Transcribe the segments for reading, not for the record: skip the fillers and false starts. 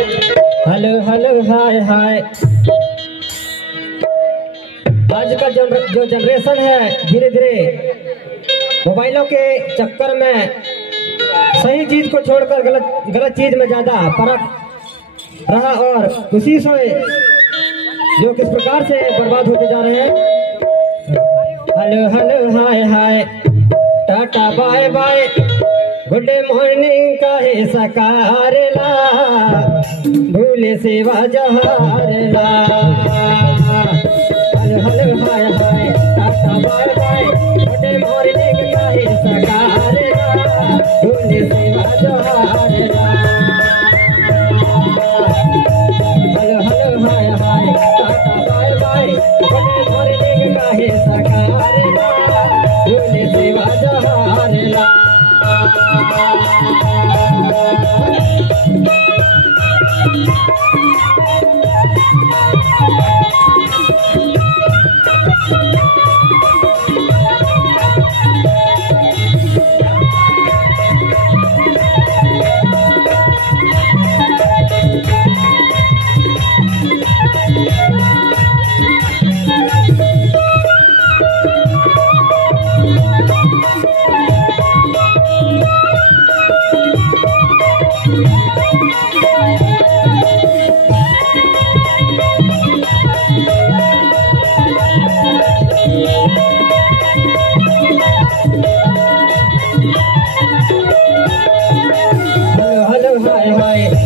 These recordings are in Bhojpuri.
हेलो हेलो हाय हाय। आज का जो जनरेशन है धीरे धीरे मोबाइलों के चक्कर में सही चीज को छोड़कर गलत चीज में ज्यादा परख रहा और उसी से जो किस प्रकार से बर्बाद होते जा रहे हैं। Hello hello hi hi, tata bye bye, good morning कहे सकारला, भूले सेवा जहारला। Hello hello hi hi, tata bye bye, good morning कहे सकारला, भूले सेवा जहारला। Hello hello hi hi, tata bye bye, good morning कहे सकारला, भूले सेवा जहारला।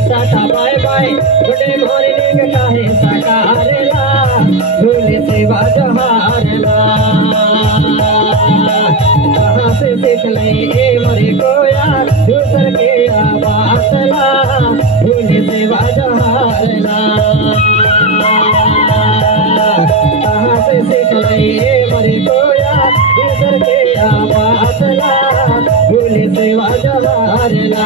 Tata bye bye, good morning कहे सकारला, भूले सेवा जहारला। कहाँ से सीख ले ए मरे कोया, दूसर के आवासला, भूले सेवा जहारला। कहाँ से सीख ले ए मरे कोया, दूसर के आवासला, भूले सेवा जहारला।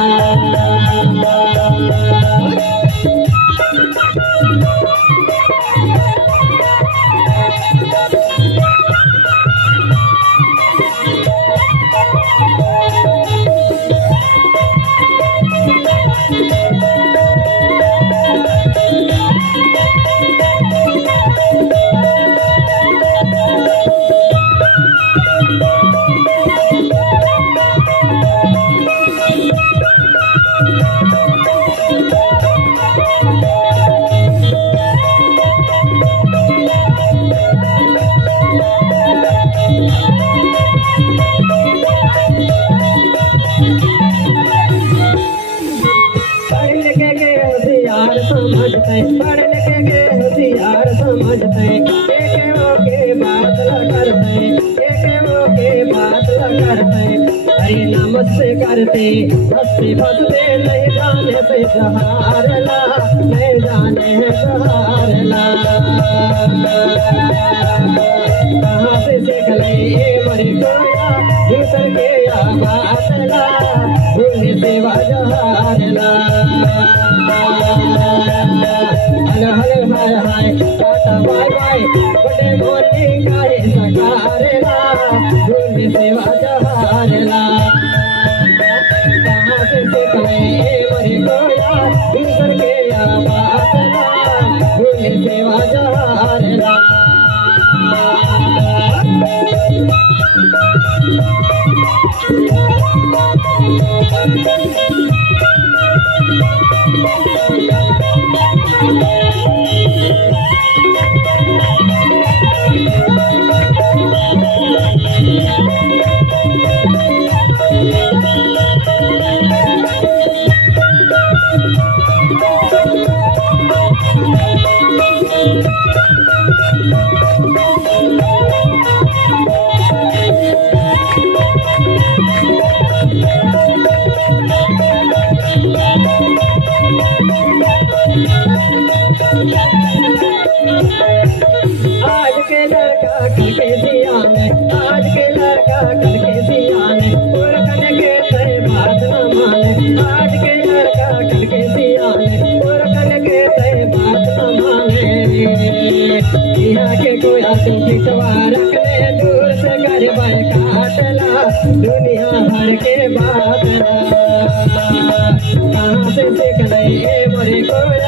पढ़ लिख के होशियार समझते, एक के बात ल करते, एक के बात ल करते, हरे नाम से करते, हंसते फंसते, नहीं जाने से सहारला, नहीं जाने है सहारला। कहाँ से सीख ले मरे कोया, दूसर के आवासला, भूले सेवा जहारला। Hello hello hi hi, tata bye bye, good morning कहे सकारला, भूले सेवा जहारला। कहाँ से सीख ले मरे कोया, दूसर के आवासला, भूले सेवा जहारला। आज के लड़का कल के सियान, आज के लड़का कल के सियान, पुरखन के तय बात न माने। आज के लड़का कल के सियान, पुरखन के तय बात न माने। यहाँ के कोया तू पिछवा रखने, दूर से गरबा काटला, दुनिया भर के बात। कहाँ से सीख ले मरे कोया,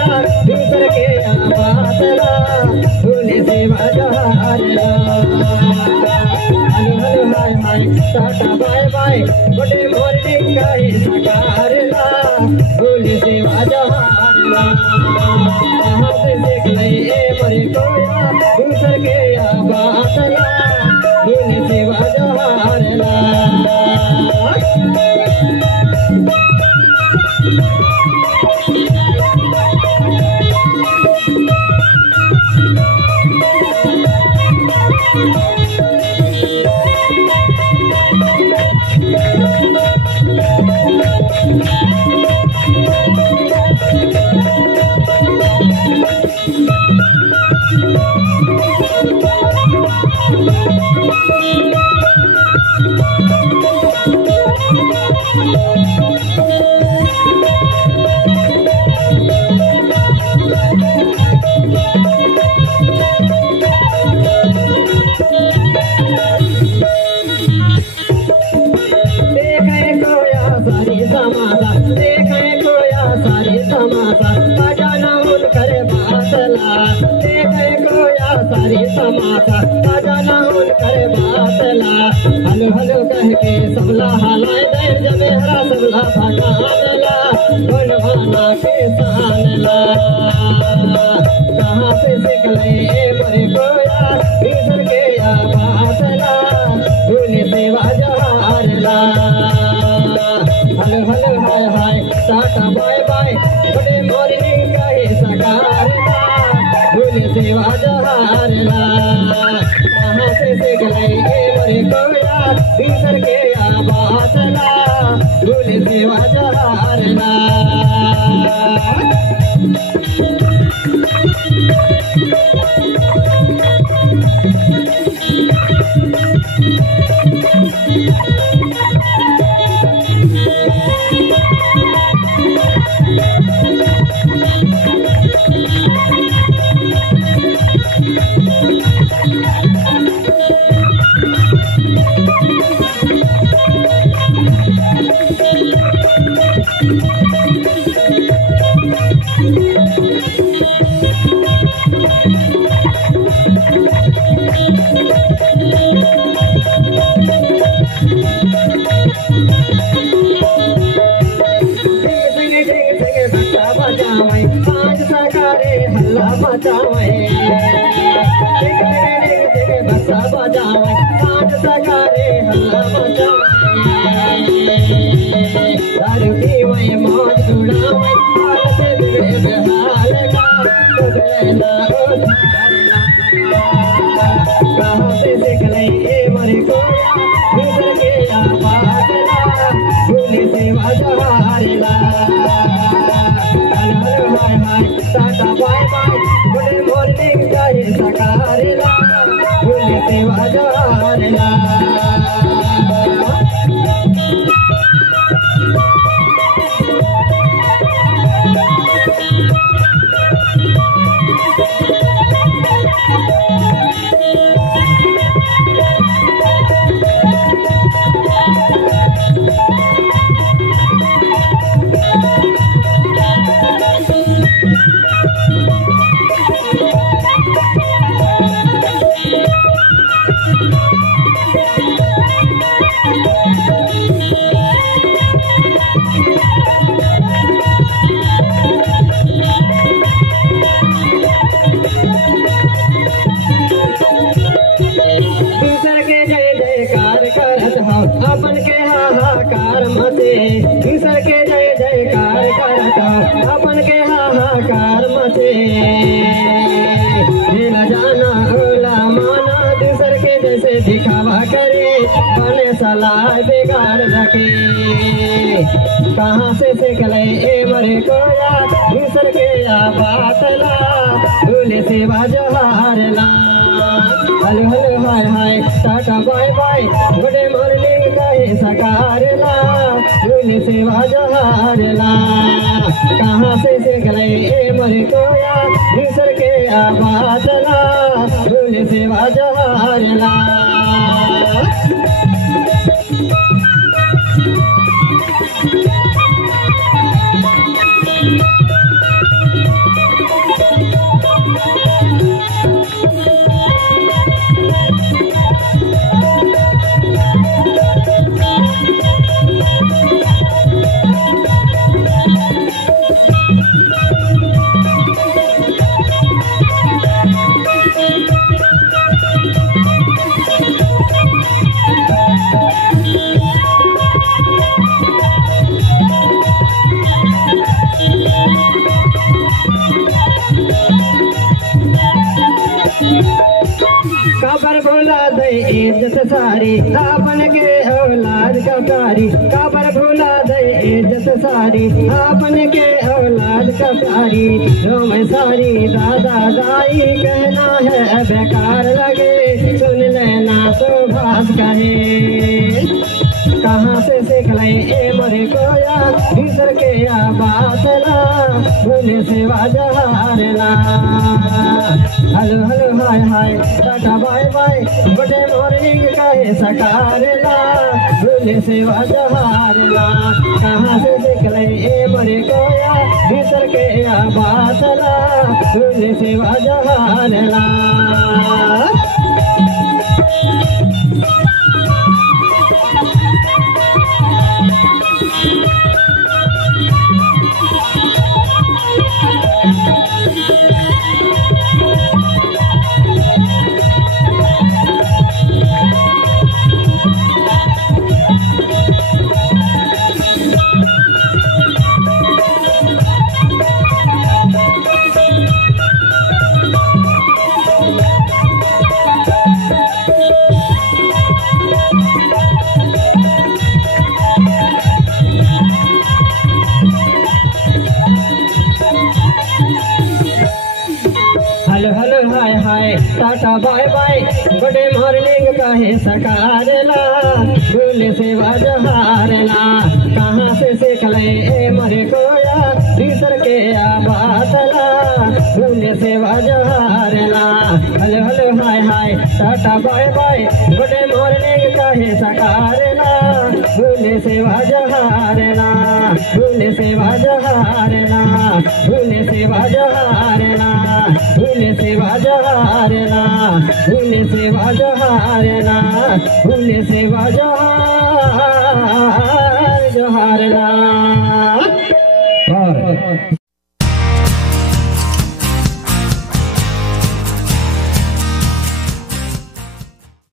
बनवाना के शान ला कहाँ से सीख ले मोरे कोया ईश्वर के आवास ला भूले सेवा जवार ला हलो hello hi hi tata bye by बड़े मॉर्निंग का है सकार ला भूले सेवा जवार ला कहाँ से सीख ले मोरे कोया ईश्वर के आवास ला भूले सेवा जवार ला दिखावा करे बने सलाह बिगाड़ रखे कहाँ से सीख ले मरे कोया ईश्वर के बात ला भूले सेवा जवार ला हलो hello hi hi tata bye by गुडे मॉर्निंग कहे सकार ला भूले सेवा जवार ला कहाँ से सीख ले मरे कोया ईश्वर के बात ला भूले सेवा जवार ला काबर भूला दे इज्जत सारी आपन के औलाद का प्यारी काबर भूला दे इज्जत सारी आपन के औलाद का प्यारी जो मैं सारी दादा दाई कहना है बेकार लगे सुन लेना तो भास कहे कहाँ से सीख ले मरे कोया ईश्वर के बात ला भूले सेवा जवार ला हलो hello hi hi tata bye by बड़े मॉर्निंग कहे सकार ला भूले सेवा जवार ला कहाँ से सीख ले मरे कोया ईश्वर के बात ला भूले सेवा जवार ला hi tata bye bye good morning कहे सकारेला भूल से बाजहारेला कहाँ से सीख ले मरे कोया तीसर के आबातला भूल से बाजहारेला hello hello hi hi tata bye bye good morning कहे सकारेला भूल से बाजहारेला भूल से बाजहारेला भूल से बाजहारेला भूल से बाजहारेला भूल से बाजहारेला भूल से बाजहारेला